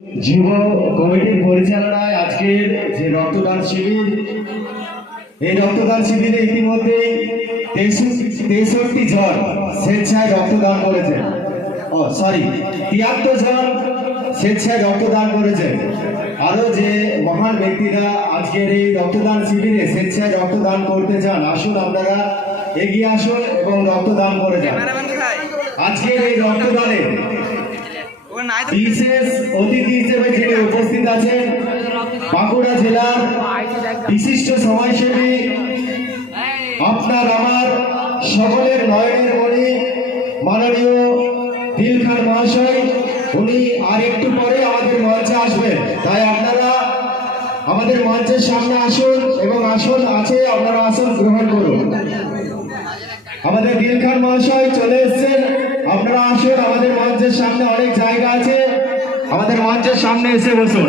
যুব কমিটির পরিচালনায় আজকের যে রক্তদান শিবির, এই রক্তদান শিবিরে ইতিমধ্যেই 63 জন স্বেচ্ছায় রক্তদান করেছেন। 73 জন স্বেচ্ছায় রক্তদান করেছেন। আরো যে মহান ব্যক্তিরা আজকের এই রক্তদান শিবিরে স্বেচ্ছায় রক্তদান করতে চান, আসুন আপনারা এগিয়ে আসুন এবং রক্তদান করে যান। আজকের এই রক্তদানে বিশেষ অতিথি হিসেবে যিনি উপস্থিত আছেন বাঁকুড়া জেলার বিশিষ্ট সমাজসেবী, আপনার আমার সকলের নয়নের মণি মাননীয় দিল খান মহাশয়। উনি আর একটু পরে আমাদের মঞ্চে আসবেন, তাই আপনারা আমাদের মঞ্চের সামনে আসুন এবং আসন আছে আপনারা আসন গ্রহণ করুন। আমাদের দিল খান মহাশয় চলে এসেছেন, আপনারা আসুন। আমাদের মঞ্চের সামনে অনেক জায়গা আছে, আমাদের মঞ্চের সামনে এসে বসুন।